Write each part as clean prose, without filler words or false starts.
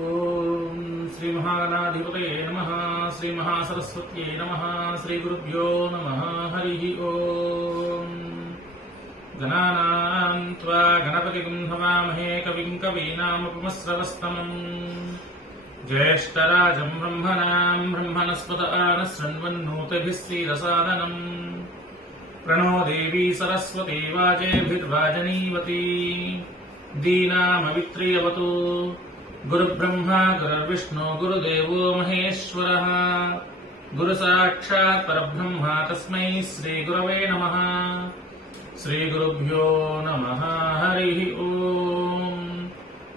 ఓం శ్రీ మహాగణాధిపతయే నమః. శ్రీ మహాసరస్వత్యై నమః. శ్రీ గురుభ్యో నమః. హరి ఓం. గణానాం త్వా గణపతిం హవామహే కవిం కవీనాముపమస్రవస్తమం. జ్యేష్ఠరాజం బ్రహ్మణాం బ్రహ్మణస్పత ఆనశృణ్వన్నోతిభిः सीदसादनम्. प्रणो देवी सरस्वती वाजेभिर्वाजनीवती. दीनामवित्रियवतु. गुरुब्रह्मा गुरुर्विष्णु गुरुदेवो महेश्वरः. गुरुसाक्षात् परब्रह्म तस्मै श्रीगुरवे नमः. श्रीगुरुभ्यो नमः. हरिः ओम्.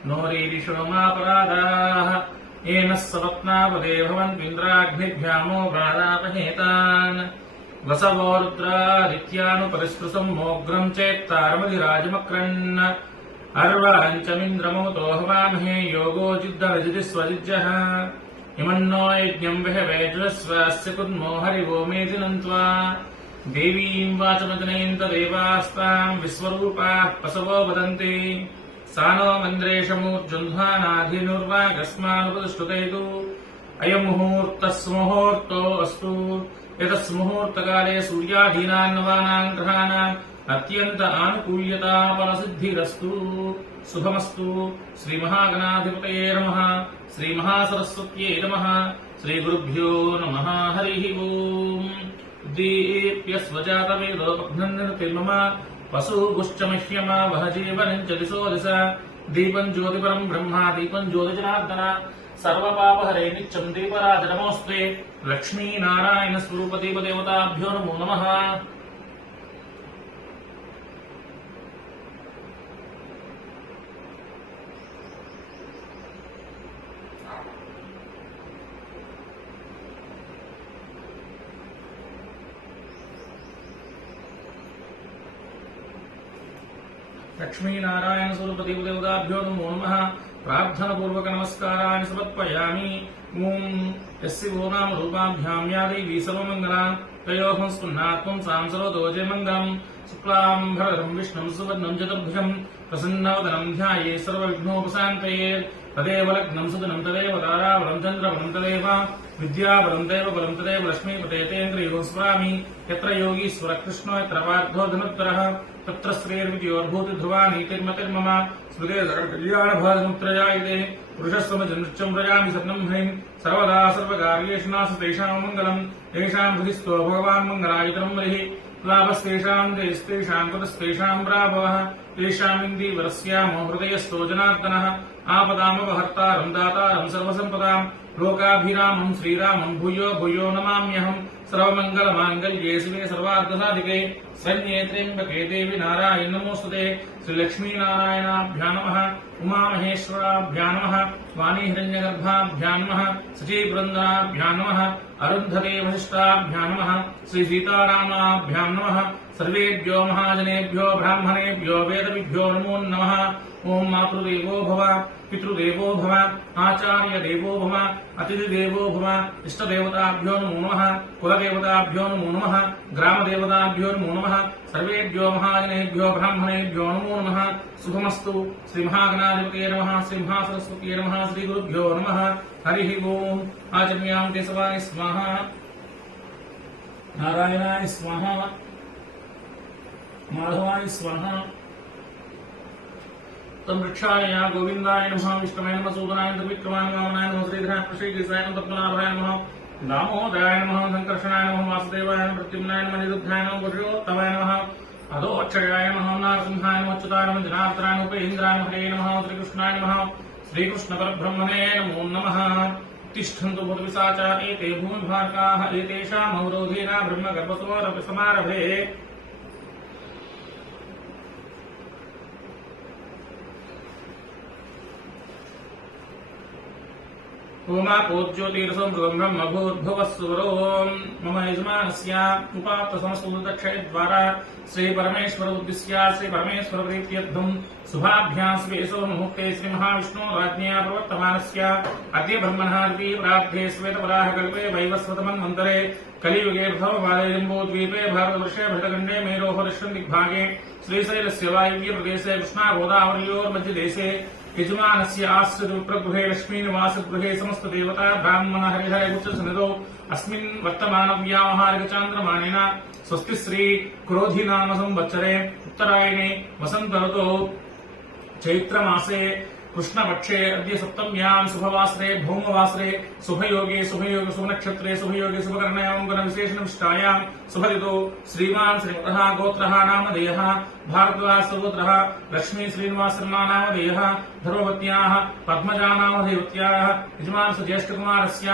नोरीरिषोमापराधाः येन सपत्नापदे भवन्त्विन्द्राग्निभ्यामो बालापहेतान्. वसवो रुद्रादित्यानुपरिस्पृशम् मोग्रम् चेत्तारमधिराजमक्रन्. अर्वाञ्चमिन्द्रमोतो हवामहे योगो जिद्दरजिति स्वजिज्यः. इमन्नो यज्ञम् विहवेजुरस्वास्य कुर्मो हरिवो मेदिनन्त्वा. देवीम् वाचमजनयन्त देवास्ताम् विश्वरूपाः पशवो वदन्ति. सा नो मन्द्रेशमूर्जुन्ध्वानाधिनुर्वागस्मानुपतिष्ठुते तु. अयम् मुहूर्तस्मुहूर्तो अस्तु. यतस्मुहूर्तकाले सूर्यादीनान् नवानाम् ग्रहाणाम् अत्यन्त आनुकूल्यता परसिद्धिरस्तु. शुभमस्तु. श्रीमहागणाधिपतये नमः. श्रीमहासरस्वत्यै नमः. श्रीगुरुभ्यो नमः. हरिः ओम्. दीप्यस्वजातवेदोपघ्नन्निर्तिर्मम पशुगुश्च मह्यमा वह जीवनम् च दिशो दिश. दीपम् ज्योतिपरम् ब्रह्मा दीपम् ज्योतिजनार्दन. सर्वपापहरे नित्यम् दीपराज नमोऽस्ते. लक्ष्मीनारायण स्वरूपदीपदेवताभ्यो नमो नमः. लक्ष्मीनारायण स्वरूपदीपदेवताभ्यो नमो नमः. प्रार्थनापूर्वक नमस्काराणि समर्पयामि. ओं यस्य वो नाम रूपाभ्याम् या देवी सर्वमङ्गला तयोः स्पुन्नात्मम् सांसरोदोजे मङ्गलम्. शुक्लाम्भरधरम् विष्णुम् सुवर्णम् चतुर्भुजम् प्रसन्नवदनम् ध्याये सर्वविघ्नोपशान्तये. तदेव लग्नम् सुदनम् तदेव ताराबलम् चन्द्रबलम् तदेव विद्याबलम् दैव बलम् तदेव लक्ष्मीपते तेन्द्रियो स्वामी. यत्र योगीश्वर कृष्णो यत्र पार्थो धनुर्धरः तत्र श्रेर्विद्योर्भूतिध्रुवानीतिर्मतिर्मम. स्मृते कल्याणभागमुत्रजायते पुरुषस्वमजनृत्यम् व्रजामि सप्नम् हरिम्. सर्वदा सर्वकार्येषु नास्ति तेषाम् मङ्गलम्. तेषाम् हृदिस्थो भगवान् मङ्गलायतरम् हरिः. लाभस्तेषाम् जयस्तेषाम् कुतस्तेषाम् प्राभवः. तेषामिन्दीवरस्यामो हृदयस्थो जनार्दनः. आपदामपहर्तारम् दातारम् सर्वसम्पदाम् लोकाभिरामम् श्रीरामम् भूयो भूयो नमाम्यहम्. सर्वमङ्गलमाङ्गल्ये शिवे सर्वार्थसाधिके शरण्ये त्र्यम्बके देवि नारायणि नमोऽस्तुते. श्रीलक्ष्मीनारायणाभ्यां नमः. उमामहेश्वराभ्यां नमः. वाणीहिरण्यगर्भाभ्यां नमः. शचीपुरन्दराभ्यां नमः. अरुन्धते वसिष्ठाभ्यां नमः. श्रीसीतारामाभ्यां नमः. सर्वेभ्यो महाजनेभ्यो ब्राह्मणेभ्यो वेदविभ्यो नमो नमः. ओं मातृदेवो भव पितृदेवो भव आचार्यदेवो भव अतिथिदेवो भव. इष्टदेवताभ्यो नमो नमः. कुलदेवताभ्यो नमो नमः. ग्रामदेवताभ्यो नमो नमः. सर्वेभ्यो महाजनेभ्यो ब्राह्मणेभ्यो नमो नमः. शुभमस्तु. श्रीमहागणाधिपतये नमः. श्रीमहासरस्वत्यै नमः. श्रीगुरुभ्यो नमः. हरिः ओम्. आचम्यां केशवाय स्वाहा. नारायणाय स्वाहा. माधवाय स्वाहा. तम वृक्षाय गोविंदाय नमः. विष्णवे नमः. सूदनाय त्रिविक्रमाय वामनाय नमः. श्रीधराय श्रीकृष्णाय नमः. पद्मनाभाय नमः. दामोदराय नमः. संकर्षणाय नमः. वासुदेवाय नमः. प्रद्युम्नाय नमः. निरुद्धाय नमः. पुरुषोत्तमाय नमः. अधोक्षयाय नमः. नारसिंहाय नमः. अच्युताय नमः. जनार्दनाय नमः. उपेन्द्राय नमः. हरे नमः. श्रीकृष्णाय नमः. श्रीकृष्णपरब्रह्मणे नमो नमः. तिष्ठन्तु भूतपिशाचा एते भूमिभारकाः. एतेषाम् अवरोधेन ब्रह्मगर्भसमारभे ओमापोज्योतिरसं ब्रह्म भूर्भुवस्सुवरोम्. मम यजमानस्य उपात्तसमस्तुदक्षयद्वारा श्रीपरमेश्वर उद्दिश्य श्रीपरमेश्वरप्रीत्यर्थम् शुभाभ्यां श्वेसो मुहूर्ते श्रीमहाविष्णोराज्ञया प्रवर्तमानस्य अद्य ब्रह्मणः प्राप्ते श्वेतवराहकल्पे वैवस्वतमन्वन्तरे कलियुगे प्रथमपादे जम्बूद्वीपे भारतवर्षे भरतखण्डे मेरोः दक्षिणदिग्भागे श्रीशैलस्य वायव्यप्रदेशे कृष्णागोदावर्योर्मध्यदेशे यजमानस्य आश्रितविप्रगृहे लक्ष्मीनिवासगृहे समस्तदेवता ब्राह्मण हरिहर गुच्चसन्निधौ अस्मिन् वर्तमानव्यावहारिकचान्द्रमानेन स्वस्ति श्री क्रोधिनाम संवत्सरे उत्तरायणे वसन्त ऋतौ चैत्रमासे कृष्णपक्षे अद्य सप्तम्यां शुभवासरे भौमवासरे शुभयोगे शुभनक्षत्रे शुभयोगे शुभकर्णयां गणविशेषनिष्ठायां शुभऋतौ श्रीमान् श्रीमतः गोत्रः नामधेयः भारद्वाज सर्वोत्रः लक्ष्मी श्रीनिवास शर्मा नामधेयः धर्मवत्याः पद्मजा नामधेयवत्याः यजमानस्य ज्येष्ठकुमारस्य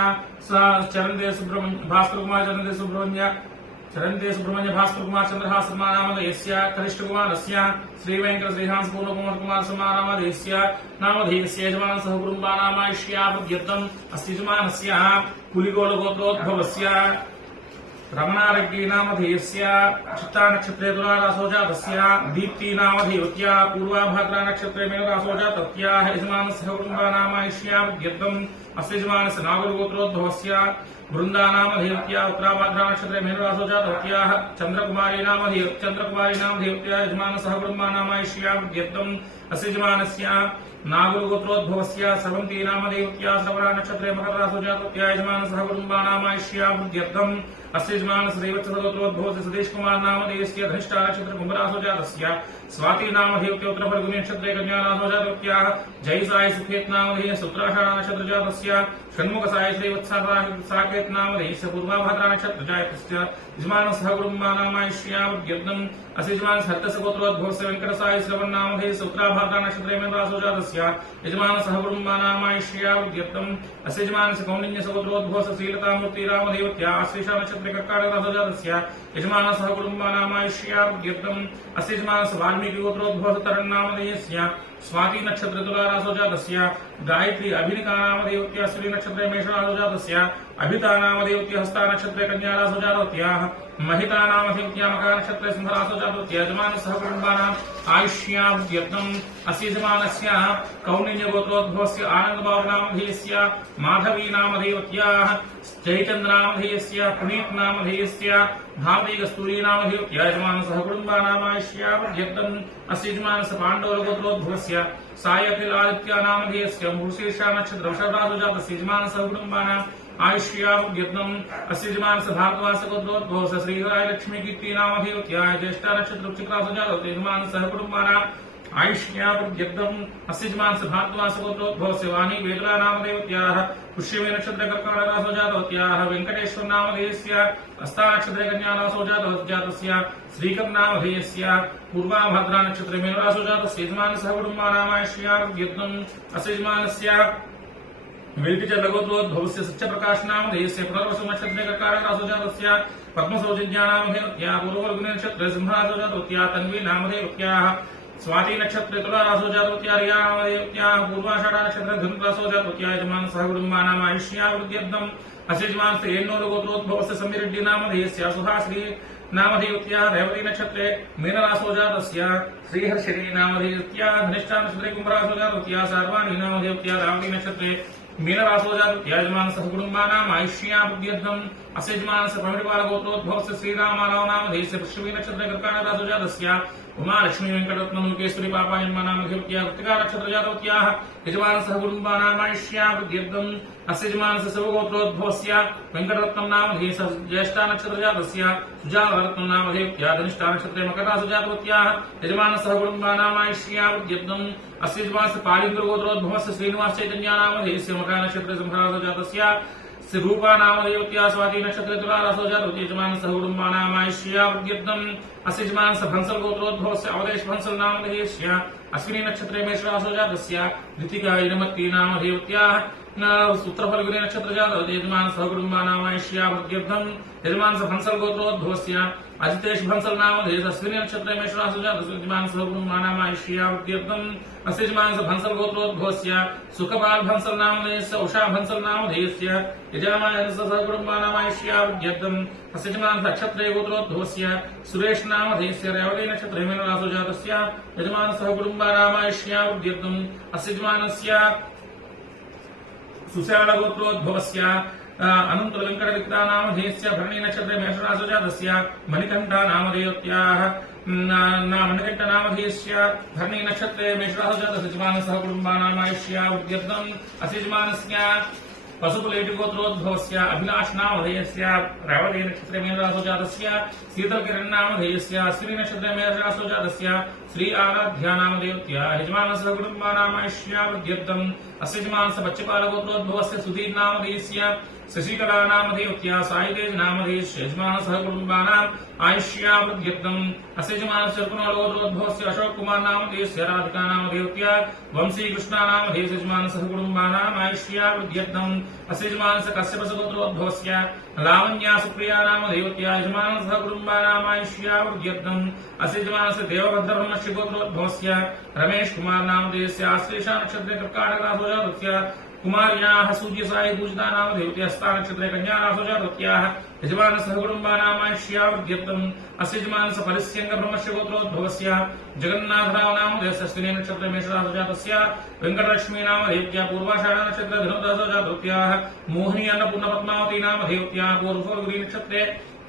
चरन्ते सुब्रह्मण्य भास्करकुमार चरन्ते सुब्रह्मण्य भास्कर कुमार चंद्रहा शर्मा नामधेयस्य कनिष्ठ कुमारस्य श्री वेंकट श्रीहांस पूर्ण कुमार शर्मा नामधेयस्य यजमानसः कुटुम्बानामायुष्यावृद्ध्यर्थम् अस्य यजमानस्य कुलिगोल गोत्रोद्भवस्य रमणारग्गी नामधेयस्य चित्ता नक्षत्रे तुलारासो जातस्य दीप्ति नामधेयवत्या पूर्वाभाद्रा नक्षत्रे मेनरासो जातस्याः यजमानस्य कुटुम्बानामायुष्यावृद्ध्यर्थम् अस्य यजमानस्य नागरगोत्रोद्भवस्य वृंदा नामधेयवत्या उत्तराभाद्रा नक्षत्रे मेनरासो जातवत्याः चंद्रकुमारी नामधेयवत्या यजमानसः कुटुम्बानामायुष्यावृद्ध्यर्थम् अस्य यजमानस्य नागरगोत्रोद्भवस्य स्रवन्ती नामधेयवत्या श्रवणा नक्षत्रे मकररासो जातवत्या यजमानसः कुटुम्बानामायुष्यावृद्ध्यर्थम् अस्य यजमानस्य दैवत्सगोत्रोद्भवस्य सतीश कुमार नामधेयस्य धनिष्ठा नक्षत्रे कुम्भरासो जातस्य स्वाति नामधेयवत्या उत्तरफल्गुनी नक्षत्रे कन्यारासो जातवत्याः जय साई सुखेत नामधेयस्य उत्तराषाढा नक्षत्र जातस्य षण्मुख साई श्रीवत्साकेत नामधेयस्य पूर्वाभाद्रा नक्षत्र जातस्य यजमानसः कुटुम्बानामायुष्यावृद्ध्यर्थम् अस्य यजमानस्य हर्तसगोत्रोद्भवस्य वेंकट साई श्रवण नामधेयस्य उत्तराभाद्रा नक्षत्रे मेनरासो जातस्य यजमानसः कुटुम्बानामायुष्यावृद्ध्यर्थम् अस्य यजमानस्य कौंडिन्यसगोत्रोद्भवस्य श्रीलतामूर्ति नामधेयवत्या आश्लेषा नक्षत्रे कर्काटकरासो जातस्य यजमानसः कुटुम्बानामायुष्यावृद्ध्यर्थम् अस्य यजमानस्य वाल्मीकि गोत्रोद्भवस्य तरुण नामधेयस्य स्वाति नक्षत्र तुलारासो जातस्य गायत्री अभिनिका नामधेयवत्या श्री नक्षत्रे मेषरासो जातस्य अभिता नामधेयवत्या हस्ता नक्षत्रे कन्यारासो जातवत्याः महिता नामधेयवत्या मकर नक्षत्रे सिंहरासो जातवत्या यजमानसः कुटुम्बानाम् आयुष्यावृद्ध्यर्थम् अस्य यजमानस्य कौंडिन्य गोत्रोद्भवस्य आनन्दबाबु नामधेयस्य माधवी नामधेयवत्याः जयचन्द्र नामधेयस्य पुनीत नामधेयस्य भावी कस्तूरी नामधेयवत्या यजमानसः कुटुम्बानामायुष्यावृद्ध्यर्थम् अस्य यजमानस्य पाण्डव गोत्रोद्भवस्य सायकिल आदित्य नामधेयस्य मृगशीर्षा नक्षत्र वृषभरासो जातस्य यजमानसः कुटुम्बानाम् आयुष्यावृद्ध्यर्थम् अस्य यजमानस्य भारद्वाज गोत्रोद्भवस्य श्रीहराय लक्ष्मी कीर्ति नामधेयवत्या ज्येष्ठा नक्षत्र वृश्चिकरासो जातस्य यजमानसः कुटुम्बानाम् आयुष्यावृद्ध्यर्थम् अस्य यजमानस्य भारद्वाज गोत्रोद्भवस्य वाणी वेदला नामधेयवत्याः पुष्यमे नक्षत्रे कर्काटकरासो जातवत्याः वेंकटेश्वर नामधेयस्य हस्ता नक्षत्रे कन्यारासो जातस्य श्रीकं नामधेयस्य पूर्वाभाद्रा नक्षत्रे मेनरासो जातस्य यजमानसः कुटुम्बानामायुष्यावृद्ध्यर्थम् अस्य यजमानस्य वेल्किचलगोत्रोद्भवस्य सत्यप्रकाश नामधेयस्य पुनर्वसु नक्षत्रे कर्काटकरासो जातस्य पद्मसौजिन्या नामधेयवत्या पूर्वफल्गुनी नक्षत्रे सिंहरासो जातवत्या तन्वी नामधेयवत्याः स्वाति नक्षत्रे तुलारासो जातवत्या रिया नामधेयवत्याः पूर्वाषाढा नक्षत्रे धनुरासो जातवत्या यजमानसः कुटुम्बानामायुष्यावृद्ध्यर्थम् अस्य यजमानस्य एन्नूरु गोत्रोद्भवस्य समीरेड्डी नामधेयस्य सुहाश्री नामधेयवत्या रेवती नक्षत्रे मीनरासो जातस्य श्रीहर्षिणी नामधेयवत्या धनिष्ठा नक्षत्रे कुम्भरासो जातवत्या सर्वाणी नामधेयवत्या रावती नक्षत्रे मीनरासो जातवत्या यजमानसः कुटुम्बानामायुष्यावृद्ध्यर्थम् अस्य यजमानस्य प्रमिडपाल गोत्रोद्भवस्य श्रीरामाराव नामधेयस्य पुष्यमी नक्षत्रे कर्काटकरासो जातस्य उमा लक्ष्मी वेंकटरत्नमुकेश्वरी पापायन्मा नामधेयवत्या कृत्तिका नक्षत्र जातवत्याः यजमानसः कुटुम्बानामायुष्यावृद्ध्यर्थम् अस्य यजमानस्य सर्वगोत्रोद्भवस्य वेंकटरत्नं नामधेयस्य ज्येष्ठा नक्षत्र जातस्य सुजातरत्नं नामधेयवत्या धनिष्ठा नक्षत्रे मकररासो जातवत्याः यजमानसः कुटुम्बानामायुष्यावृद्ध्यर्थम् अस्य यजमानस्य पालीन्द्र गोत्रोद्भवस्य श्रीनिवास चैतन्या नामधेयस्य मकर नक्षत्रे सिंहरासो जातस्य रूपा नामधेयवत्या स्वाति नक्षत्रे तुलारासो जातवत्या यजमानसः कुटुम्बानामायुष्यावृद्ध्यर्थम् अस्य यजमानस्य भंसल गोत्रोद्भवस्य अवधेश भंसल नामधेयस्य अश्विनी नक्षत्रे मेषरासो जातस्य द्वितीया इनमत्ती नामधेयवत्याः उत्तरफल्गुनी नक्षत्र जातवत्या यजमानसः कुटुम्बानामायुष्यावृद्ध्यर्थम् यजमानस्य भंसल गोत्रोद्भवस्य अजितेश भंसल नामधेयस्य अश्विनी नक्षत्रे मेषरासो जातस्य यजमानसः कुटुम्बानामायुष्यावृद्ध्यर्थम् अस्य यजमानस्य भंसल गोत्रोद्भवस्य सुखपाल भंसल नामधेयस्य उषा भंसल नामधेयस्य यजमानसः कुटुम्बानामायुष्यावृद्ध्यर्थम् अस्य यजमानस्य नक्षत्रे गोत्रोद्भवस्य सुरेश नामधेयस्य रेवती नक्षत्रे मीनरासो जातस्य यजमानसः कुटुम्बानामायुष्यावृद्ध्यर्थम् अस्य यजमानस्य सुशाल गोत्रोद्भवस्य अनंत वेंकट विक्ता नामधेयस्य भरणी नक्षत्रे मेषरासो जातस्य मणिकंठा नामधेयवत्याः मणिकण्ठनामधेयस्य धरणी नक्षत्रे मेषराशौ जातस्य यजमानसः कुटुम्बानामायुष्यावृद्ध्यर्थम् अस्य यजमानस्य पशुपलेटिगोत्रोद्भवस्य अभिलाषनामधेयस्य रावते नक्षत्रे मेषराशौ जातस्य शीतलकिरणनामधेयस्य अश्विनी नक्षत्रे मेषराशौ जातस्य श्री आराध्यानामदेवत्या यजमानसः कुटुम्बानामायुष्यावृद्ध्यर्थम् अस्य यजमानस्य बच्चपालगोत्रोद्भवस्य सुधीर्नामधेयस्य शशिकलानामधेयत्या सायितेज नामधेयस्य यजमानसः कुटुम्बानाम् आयुष्यावृद्ध्यर्थम् अस्य यजमानस्य शर्कुणलोकोद्भवस्य अशोककुमारनामधेयस्य राधिकानामधेयत्या वंशीकृष्णानामधेयस्य यजमानसः कुटुम्बानाम् आयुष्यावृद्ध्यर्थम् अस्य यजमानस्य कश्यपसगोत्रोद्भवस्य लावण्यासुप्रियानामधेयत्या यजमानसः कुटुम्बानाम् आयुष्यावृद्ध्यर्थम् अस्य यजमानस्य देवभद्रब्रह्मस्य गोत्रोद्भवस्य रमेशकुमारनामधेयस्य आश्लेषा नक्षत्रे कर्काटकराशौ जातस्य कुमार्याः सूर्यसायि पूजितानामधेयत्या हस्ता नक्षत्रे कन्याराशौ जातत्याः यजमानसः कुटुम्बानामायुष्यावृद्ध्यर्थम् अस्य यजमानस्य परिस्यङ्गब्रह्मस्य गोत्रोद्भवस्य जगन्नाथरावनामधेयस्य अश्विनी नक्षत्रे मेषराशौ जातस्य वेङ्कटलक्ष्मीनामधेयत्या पूर्वाषाढा नक्षत्रे धनुर्दाशौ जातत्याः मोहिनी अन्नपूर्णपद्मावती नामधेयत्या पूर्वफल्गुनी नक्षत्रे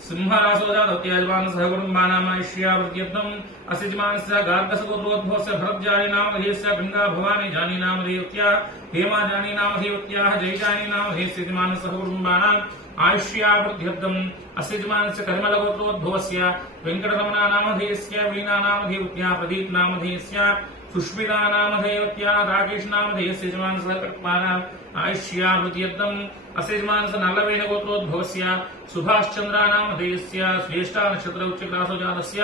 सिंहराशौ जातत्या यजमानसः कुटुम्बानामायुष्यावृद्ध्यर्थम् अस्य यजमानस्य गार्गसगोत्रोद्भवस्य भरतजानी नामधेयस्य गंगा भवानी जानी नामधेयत्या हेमा जानी नामधेयत्याः जयजानी नामधेयस्य यजमानसः कुटुम्बानाम् आयुष्यावृद्ध्यर्थम् अस्य यजमानस्य करिमलगोत्रोद्भवस्य वेङ्कटरमणा नामधेयस्य वीणा नामधेयत्या प्रदीप नामधेयस्य सुष्मिता नामधेयत्या राकेश नामधेयस्य यजमानसः कुटुम्बानाम् आयुष्यावृद्ध्यर्थम् अस्य यजमानस्य नल्लवेणगोत्रोद्भवस्य सुभाषचन्द्रानामधेयस्य श्रेष्ठा नक्षत्रे उच्चक्रासौ जातस्य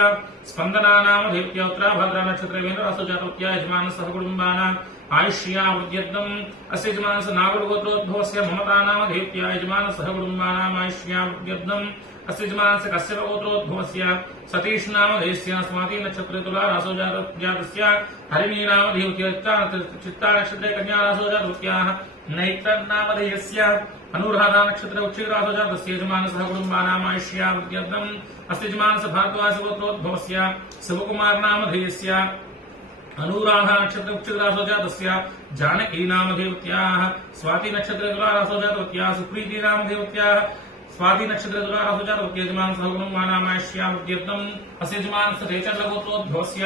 स्पन्दनानामधेयत्या उत्तराभद्रा नक्षत्रे वेणुरासौ जातत्या यजमानसः कुटुम्बानाम् आयुष्यावृद्ध्यर्थम् अस्य यजमानस्य नागरगोत्रोद्भवस्य ममतानामधेयत्या यजमानसः कुटुम्बानाम् आयुष्यावृद्ध्यर्थम् अस्य यजमानस्य कश्यपगोत्रोद्भवस्य सतीशनामधेयस्य स्वाति नक्षत्रे तुलाराशौ जातस्य हरिणीनामधेयत्या चित्ता नक्षत्रे कन्याराशौ जातत्याः नैत्रनामधेयस्य अनुराधा नक्षत्रे वृश्चिकराशौ जातस्य यजमानसः कुटुम्बानाम् आयुष्यावृद्ध्यर्थम् अस्य यजमानस्य भारद्वाजगोत्रोद्भवस्य शिवकुमारनामधेयस्य अनुराधा नक्षत्रे वृश्चिकराशौ जातस्य जानकी नामधेयत्याः स्वाति नक्षत्रे तुलाराशौ जातत्याः सुप्रीति नामधेयत्याः स्वाति नक्षत्रे तुलाराशौ जातस्य यजमानसः कुटुम्बानाम् आयुष्यावृद्ध्यर्थम् अस्य यजमानस्य रेचर्लगोत्रोद्भवस्य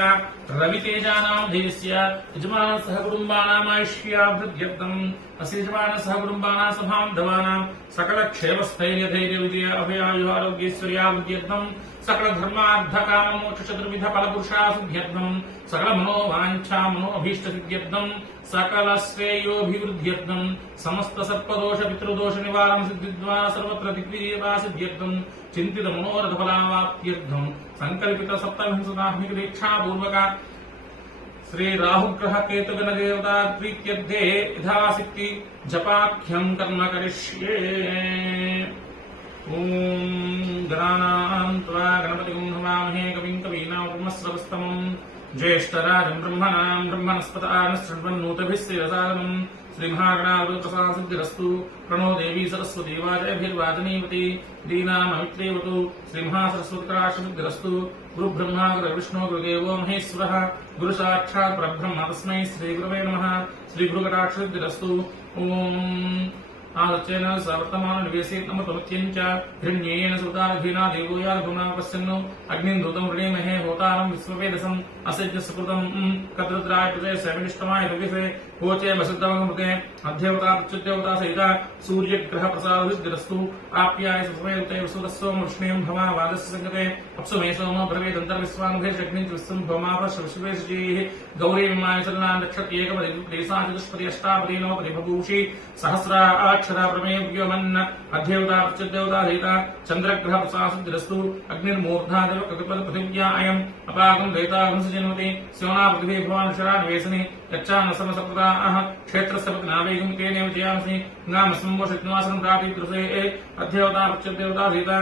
रवितेजानामधेयस्य यजमानसः कुटुम्बानाम् आयुष्यावृद्ध्यर्थम् अस्य यजमानसः कुटुम्बानाम् सभान्धवानाम् सकलक्षेमस्थैर्यधैर्यविजय अभयायुरारोग्यैश्वर्यावृद्ध्यर्थम् सकलधर्मार्थकाममोक्षचतुर्विधफलपुरुषासिद्ध्यर्थम् सकलमनोवाञ्छा मनोभीष्टसिद्ध्यर्थम् सकलश्रेयोभिवृद्ध्यर्थम् समस्तसर्पदोष पितृदोष निवारण सिद्धिद्वारा सर्वत्र दिग्विजयता सिद्ध्यर्थम् चिन्तित मनोरथफलावाप्त्यर्थम् संकल्पित सप्तविंशतात्मिक दीक्षापूर्वक श्री राहुग्रह केतुगण देवता प्रीत्यर्थे यथाशक्ति जपाख्यम् कर्म करिष्ये। ओम गणानाम् त्वा गणपतिम् नमामहे कविम् कवीनामुपमश्रवस्तमम् ज्येष्ठराजम् ब्रह्मणाम् ब्रह्मणस्पतानश्रृण्वन्नोतभिः श्रीरसादनम् श्रीमहागणाधिपतिसिद्धिरस्तु प्रणो देवी सरस्वती वाजयभिर्वाजनीवती दीनाममित्रेवतु श्रीमहासरस्वतीराशसिद्धिरस्तु गुरुब्रह्मा गुरुविष्णु गुरुदेवो महेश्वरः गुरुसाक्षात् परब्रह्म तस्मै श्रीगुरवे नमः। श्रीगुरुकटाक्षसिद्धिरस्तु। ओम आदच्चेन सवर्तमान निवेशेत नमतमत्यञ्च हिरण्येन सुताधीना देवो यादभुना पश्यन्नो अग्निं दूतं वृणीमहे होतारं विश्ववेदसम् असज्य सुकृतं कद्रुद्राय प्रजे सैमिष्टमाय भविषे कोचे वसुद्धमृते अध्यवता प्रच्युद्यवता सहिता सूर्यग्रह प्रसादसिद्धिरस्तु आप्याय सुसमेते वसुदस्सोम वृष्णीं भवा वादस्य संगते अप्सु मे सोम ब्रवेदन्तर्विश्वानुभेष अग्निं विश्वं भवमापश्य विश्वेशजीः गौरी विमाय चरणान् रक्षति एकपदिदेशाचतुष्पति अष्टापदी नवपदि बभूषि सहस्रा अक्षरा प्रमेय व्योमन्न अध्यवता प्रच्युद्यवता सहिता चन्द्रग्रह प्रसादसिद्धिरस्तु अग्निर्मूर्धा देव कपिपद पृथिव्या अयम् अपाकं दैतागं सजन्मति स्योना पृथिवी भवानशरा निवेशने यच्चान समसप्ताः क्षेत्रस्य पत्नावेगं केनेव जयामसि नामस्मं वशत्नवासनं प्राप्ति दृशे अध्यवता प्रच्युद्यवता सहिता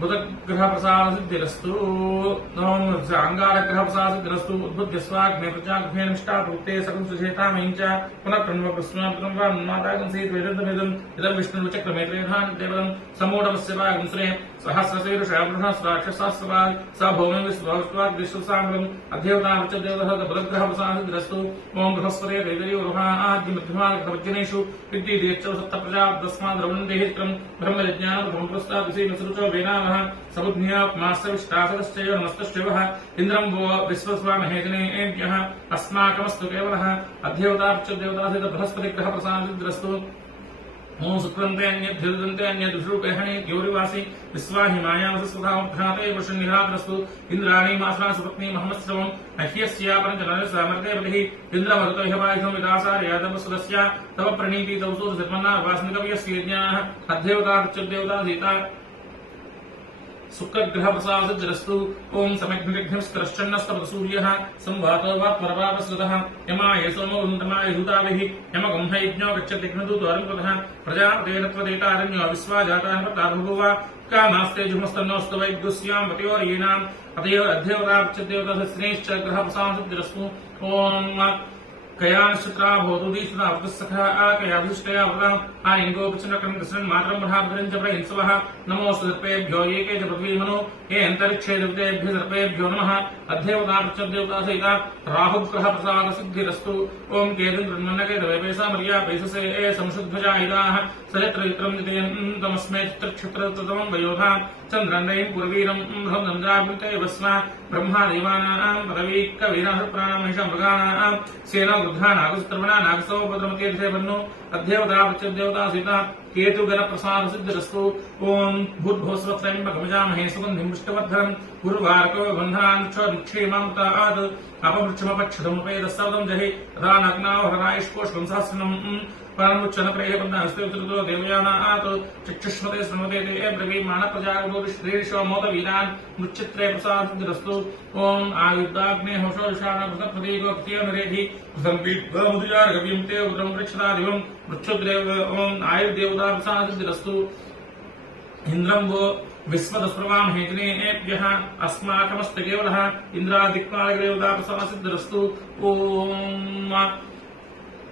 बुधग्रह प्रसादसिद्धिरस्तु। ओम अंगारग्रह प्रसादसिद्धिरस्तु। उद्बुद्ध्य स्वाग्ने प्रजाग्भेन निष्ठापूर्ते सकं सुचेतामहिं च पुनः प्रणव प्रस्मात्मातागं सहित वेदन्तमेदम् इदं विष्णुचक्रमेत्रेधान् देवदं समूढमस्य वागं श्रे सहस्रशीर्षाभृहस्राक्षसास्त्रात् स भौमं विश्वास्त्वात् विश्वसाङ्गम् अध्यवतावृच्चदेवतः बलग्रह प्रसादिद्रस्तु ओम बृहस्पते देवयो रुहाद्यमध्यमागतवज्जनेषु विद्युदेच्छौ सप्तप्रजाब्दस्माद् रवन्देहित्रम् ब्रह्मविज्ञानं ब्रह्मपुरस्तात् विषयमसृचो वेनामः समुज्ञाप्मास्तविष्टासरश्चैव नमस्तश्चैवः इन्द्रं वो विश्वस्वामहेजनेभ्यः अस्माकमस्तु केवलः अध्यवतावृच्चदेवतासित बृहस्पतिग्रह प्रसादिद्रस्तु ओम सुक्रन्ते अन्यद्धिदन्ते अन्यद्विषुपेहणे गौरिवासी विश्वाहिमायावसुधामभ्राते वृषन्निराद्रस्तु इन्द्राणी मासना सुपत्नी महमत्स्रवम् अह्यस्यापरञ्चनस्य सामर्थे बलिः इन्द्रमरुतो ह्यपायुधं विकासार्यादवसुदस्य तव प्रणीति तवसु धर्मन्ना वास्मिकव्यस्य यज्ञाः अध्यवतावृच्चदेवता सीता शुक्रग्रह प्रसादजरस्तु ओम सम्यग्निघ्नस्करश्चन्नस्तव सूर्यः संवातो वा परवावस्रुतः यमाय सोमो वन्दमाय हुताभिः यमगुंहयज्ञो गच्छति घ्नदूतोऽरुपतः प्रजापतेरत्वदेतारण्यो विश्वाजाताः प्रताबभुव कामास्ते जुमस्तन्नोऽस्तु वैद्युस्यां वत्योरीणाम् अतयो अध्यवतावृच्चदेवताश्रेश्च ग्रह प्रसादजरस्तु ओम कयानश्चित्रा भवतु दीक्षिता वृत्तसखा आकयाधिष्ठया वृताम् आलिङ्गोपचनकं कृष्णन् मातरं प्रभाभ्रं च प्रहिंसवः नमोऽस्तु सर्पेभ्यो एके च पृथ्वीमनो ये अन्तरिक्षे देवतेभ्यो सर्पेभ्यो नमः अध्यवतावृच्चदेवतासहिता राहुग्रह प्रसादसिद्धिरस्तु ओम केतुर्मन्नकेतवेपेसा मर्या पैससे ए संशुद्धजाहिताः सयत्रवित्रं जितयन्तमस्मै चित्रक्षत्रतमं वयोधा चन्द्रन्दयं पुरवीरं बृहन्नन्द्रावृते वस्म ब्रह्मादेवानां पदवी कवीनाहप्राणामेषां मृगाणां सेना वृद्धा नागस्त्रवणा नागसौपद्रमतीर्थे वन्नो अध्यवतावृच्चदेवतासीता केतुगण प्रसाद सिद्धिरस्तु ओम भूर्भुवस्वत्रयम्बकमजामहे सुगन्धिं पुष्टवर्धनम् उर्वारुको बन्धान् च क्षेमामुतात् अपवृक्षमपक्षतमुपेदस्सवदं जहि तथा नग्नाव हरनायुष्कोष्ठं सहस्रनम् परमुच्चनप्रेः पद्महस्ते देवयानात् चक्षुष्मते स्मृते ते ब्रवीमाणप्रजागोश्रीश्वमोदवीरान् मुच्चित्रे प्रसाद सिद्धिरस्तु ओम आयुद्धाग्ने होषोषाणप्रसप्रदीगोक्तियनरेधि सम्पीड्वमुदुजारगव्यं ते उदरं वृक्षदादिवं वृक्षोद्रेव ओम आयुर्देवता प्रसाद सिद्धिरस्तु इन्द्रं वो विश्वदस्प्रवामहेजनेभ्यः अस्माकमस्तु केवलः इन्द्रादिक्पालदेवता प्रसाद सिद्धिरस्तु ओम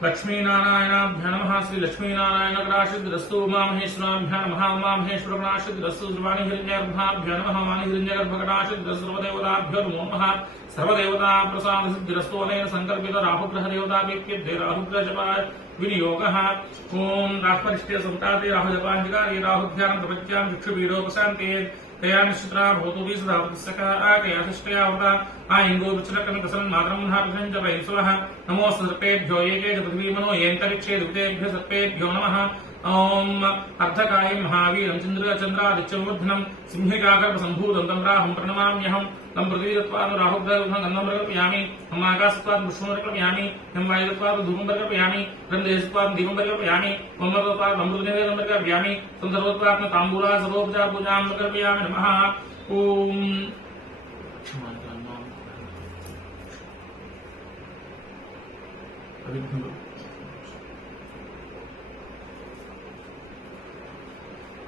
लक्ष्मीनारायणाभ्य नमः श्री लक्ष्मीनारायणगणाश्रिद्रस्तु उमामहेश्वराभ्य नमः उमामहेश्वरगणाश्रिद्रस्तु श्रवाणि हिरण्यगर्भाभ्य नमः वाणि हिरण्यगर्भगणाश्रिद्रस्तु सर्वदेवताभ्यो नमो नमः सर्वदेवता प्रसाद सिद्धिरस्तु अनेन संकल्पित राहुग्रह देवताभ्येभ्यो राहुग्रह जपाय विनियोगः ओम राहुपरिष्ठे संताते राहुजपाञ्जकारे राहुध्यानं प्रपत्यां चक्षुवीरोपशान्ते कयानिश्चित्रा भवतु विसुधावृत्तसखा आकयाधिष्ठयावता आयिङ्गो विचलकं कसन् मातरं नाभिषं च वैंसवः नमोऽस्तु सर्पेभ्यो एके च पृथ्वीमनो येऽन्तरिक्षे दुरितेभ्यः सर्पेभ्यो नमः ओम अर्धकायं महावीरं चन्द्रादित्यवर्धनं सिंहिकागर्भसम्भूतं तं राहुं प्रणमाम्यहं तं पृथ्वीदत्वात् राहुग्रहं गन्धं प्रकल्पयामि तं आकाशत्वात् पुष्पं प्रकल्पयामि तं वायुदत्वात् धूपं प्रकल्पयामि तं देशत्वात् दीपं प्रकल्पयामि तं मरुदत्वात् मृदुनिवेदनं प्रकल्पयामि तं सर्वत्वात् ताम्बूला सर्वोपचार पूजां प्रकल्पयामि नमः ओम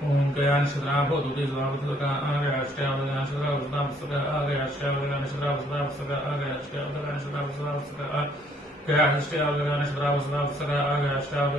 ओम कयानिश्चित्रा भवतु देवतावृत्तसखा आगयाश्चयावदनाश्चित्रा आगयाश्चयावदनाश्चित्रा आगयाश्चयावदनाश्चित्रा कयानिश्चयावदनाश्चित्रा आगयाश्चयावदनाश्चित्रा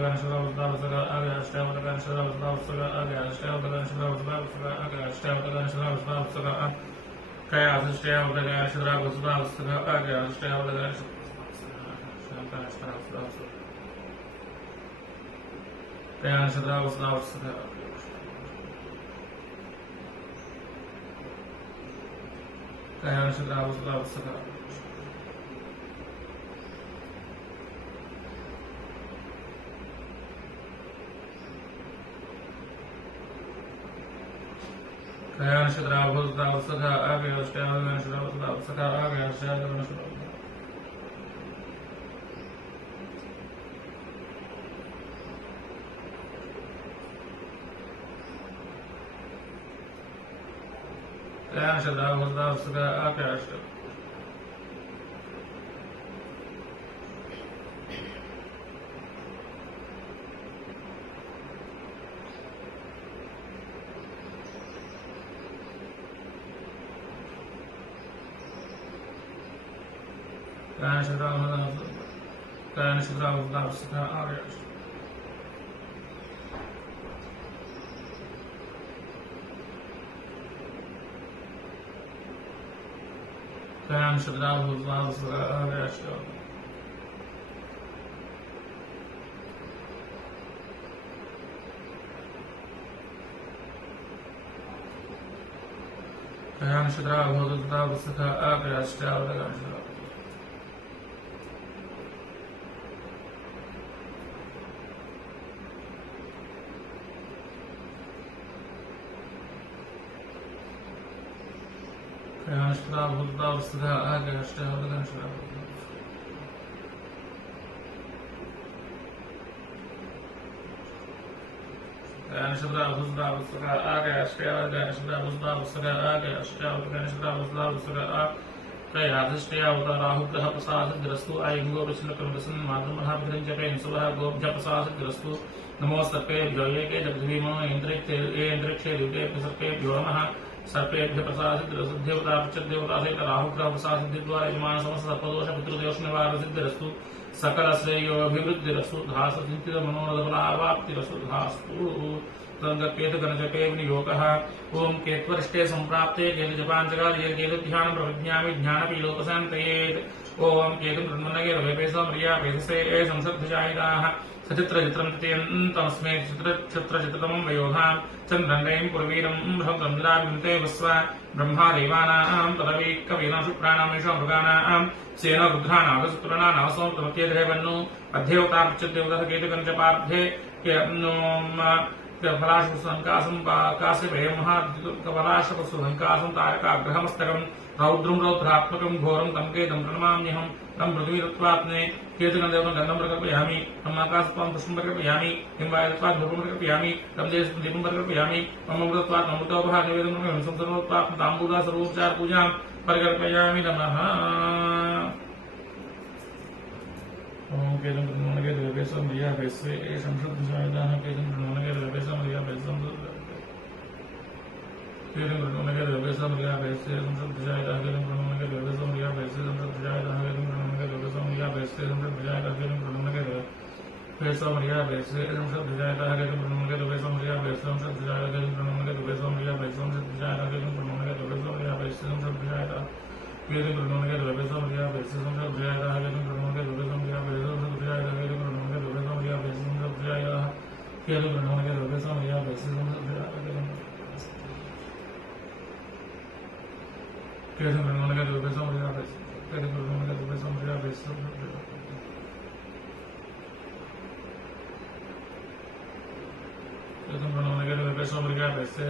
कयाम शुद्रा भूतवा वसुराष्ट कयाम शुद्रा भूतवा वसुखा आकयाष्टावदगाष्ट कयाष्टा भूतवा वसुखा आकयाष्टावदगाष्ट कयाष्टा भूतवा वसुखा आकयाष्टावदगाष्टा भूतवा वसुखा आकयाष्टावदगाष्टा भूतवा वसुखा कयाधिष्ठयावताराहुग्रह प्रसादग्रस्तु आयुगो विष्णुकर्मसन् मातृमः विरञ्जकैः सुवः गोभ्यः प्रसादग्रस्तु नमो सर्पेभ्यो एके जगद्भीमो इन्द्रिक्षे द्वितीयेभ्यः सर्पेभ्यो नमः सर्पेभ्यः प्रसादग्रस्तुदेवता प्रत्यदेवता सहित राहुग्रह प्रसादद्वारा यजमान समस्त सर्पदोष पितृदोष निवारणसिद्धिरस्तु सकल श्रेयोभिवृद्धिरस्तु धास्तु मनोरथफलावाप्तिरस्तु धास्तु केतु गणजपे विनियोगः ओम केत्वरिष्टे संप्राप्ते केतुजपाञ्चकार्ये केतुध्यानं प्रविज्ञामि ज्ञानपीलोकशान्तयेत् ओम केतु मृण्मनगे रवेपेसमर्यापेससे संसर्धजायिताः सचित्रचित्रं तृतीयन्तमस्मै चित्रचित्रतमं वयोधां चन्द्रण्डैं पुरवीरं बृहद्रन्द्राविन्ते वस्व ब्रह्मा देवानां तदवि कवीनां शुक्राणामेषां मृगाणां सेन रुद्रानागसुतुरनानावसोमप्रत्येधेवन्नु अध्येवता प्रत्यदेवतः केतुकञ्चपार्थे फलाशपुसंकासं काश्यपेय महाफलाशपुसंकासं तारकाग्रहमस्तकं रौद्रं रौद्रात्मकं घोरं तं केतं प्रणमाम्यहं तं पृथ्वीरत्वात्मे केतुगन्धं गन्धं प्रकल्पयामि तं आकाशत्वां पुष्पं प्रकल्पयामि किं वायुत्वात् भूपं प्रकल्पयामि तं दीपं प्रकल्पयामि मम अमृतत्वात् अमृतोपहारनिवेदनं संसर्वत्वात् ताम्बूला सर्वोपचार पूजां प्रकल्पयामि नमः ओम केतुं प्रणमनगे द्रव्येशं दिया वैसे संशुद्धजायदाः केतुं प्रणमनगे द्रव्येशं दिया वैसं केतुं प्रणमनगे द्रव्येशं दिया वैसे संशुद्धजायदाः केतुं प्रणमनगे द्रव्येशं दिया वैसे संशुद्धजायदाः केतुं प्रणमनगे द्रव्येशं दिया वैसे संशुद्धजायदाः केतुं प्रणमनगे द्रव्येशं दिया वैसे संशुद्धजायदाः केतुं प्रणमनगे द्रव्येशं दिया वैसे संशुद्धजायदाः केतुं प्रणमनगे द्रव्येशं दिया वैसे संशुद्धजायदाः केतुं प्रणमनगे द्रव्येशं दिया वैसे संशुद्धजायदाः केतुं प्रणमनगे द्रव्येशं दिया वैसे संशुद्धजायदाः केतुं प्रणमनगे द्रव्येशं दिया वैसे संशुद्धजायदाः केतुं प्रणमनगे द्रव्येशं दिया वैसे संशुद्धजायदाः केतुं प्रणमनगे द्रव्येशं दिया वैसे संशुद्धजायदाः केतुं प्रणमनगे द्रव्येशं दिया वैसे केतुं प्रणमनगे द्रव्येशं दिया वैसे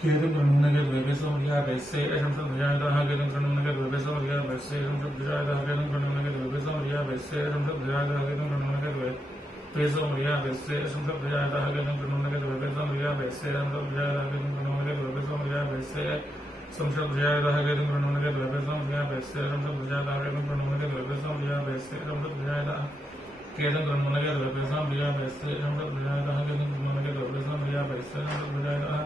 केतुं प्रणमनगे द्रव्येशं दिया वैसे संशुद्धजायदाः केतुं प्रणमनगे द्रव्येशं दिया वैसे संशुद्धजायदाः केतुं प्रणमनगे द्रव्येशं दिया वैसे संशुद्धजायदाः केतुं प्रणमनगे द्रव्येशं दिया वैसे संशुद्धजायदाः केतुं प्रणमनगे द्रव्येशं दिया वैसे संशुद्धजायदाः केतुं प्रणमनगे द्रव्येशं दिया वैसे संशुद्धजायदाः केतुं प्रणमनगे द्रव्येशं दिया वैसे संशुद्धजायदाः केतुं प्रणमनगे द्रव्येशं दिया वैसे संशुद्धजायदाः केतुं प्रणमनगे द्रव्येशं दिया वैसे संशुद्धजायदाः केतुं प्रणमनगे द्रव्येशं दिया वैसे संशुद्धजायदाः केतुं प्रणमनगे द्रव्येशं दिया वैसे संशुद्धजायदाः केतुं प्रणमनगे द्रव्येशं दिया वैसे संशुद्धजायदाः केतुं प्रणमनगे द्रव्येशं दिया वैसे संशुद्धजायदाः केतुं प्रणमनगे द्रव्येशं दिया वैसे संशुद्धजायदाः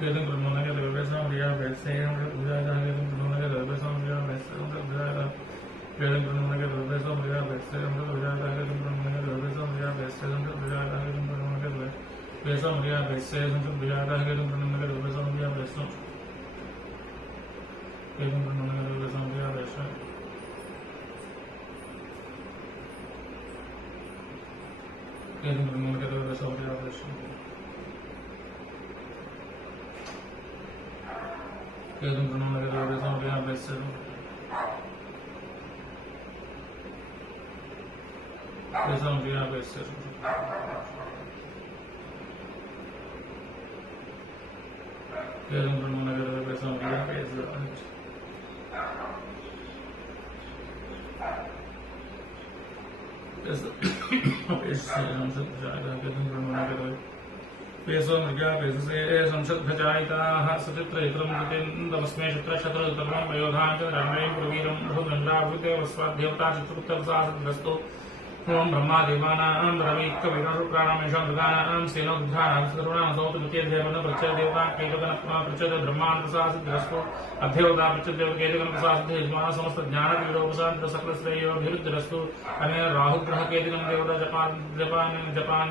केतुं प्रणमनगे द्रव्येशं दिया वैसे संशुद्धजायदाः केतुं प्रणमनगे द्रव्येशं दिया वैसे संशुद्धजायदाः केतुं प्रणमनगे द्रव्येशं दिया वैसे केतुं प्रणमनगे द्रव्येशं दिया वैसे केतुं प्रणमनगे द्रव्येशं दिया वैसे केतुं प्रणमनगे द्रव्येशं दिया वैसे केतुं दिया वैसे केतुं प्रणमनगे द्रव्येशं दिया वैसे संशुद्धजायदाः केतुं प्रणमनगे पेशो मृगा पेशसे संशुद्धजायिताः सचित्रचित्रं कृतिन्दमस्मै चित्रक्षत्रतमं वयोधां च रण्डैं प्रवीरं बृहद्रण्डावृते वस्वाद्देवता चित्रपुत्रप्रसादग्रस्तो ओम ब्रह्मा देवानां रविकविरुक्राणामेषां मृगाणां सेनोद्धानां सर्वाणां सौत द्वितीयदेवनं प्रचय देवता केतुगण प्रचय ब्रह्माण्डसासिद्रस्तु अध्यवता प्रचय देव केतुगण प्रसासिद्धि यजमान समस्त ज्ञान विरोपसान्द्र सकल श्रेयोभिरुद्रस्तु अनेन राहुग्रह केतुगण देवता जपान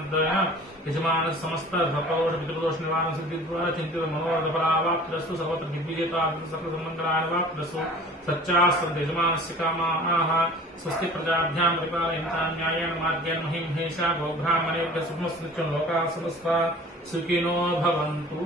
यजमान समस्त भक्तोष पितृदोष निवारण सिद्धि द्वारा चिंतित मनोरथ फलावाप्तिरस्तु सर्वत्र दिग्विजेता सकल मंगलावाप्तिरस्तु सच्चास्त्र यजमानस्य कामाः स्वस्ति प्रजाभ्यां परिपालयन्तां न्यायेन मार्गेण महिं हेषा गोब्राह्मणेभ्यः सुखमस्तु लोकाः समस्ताः सुखिनो भवन्तु।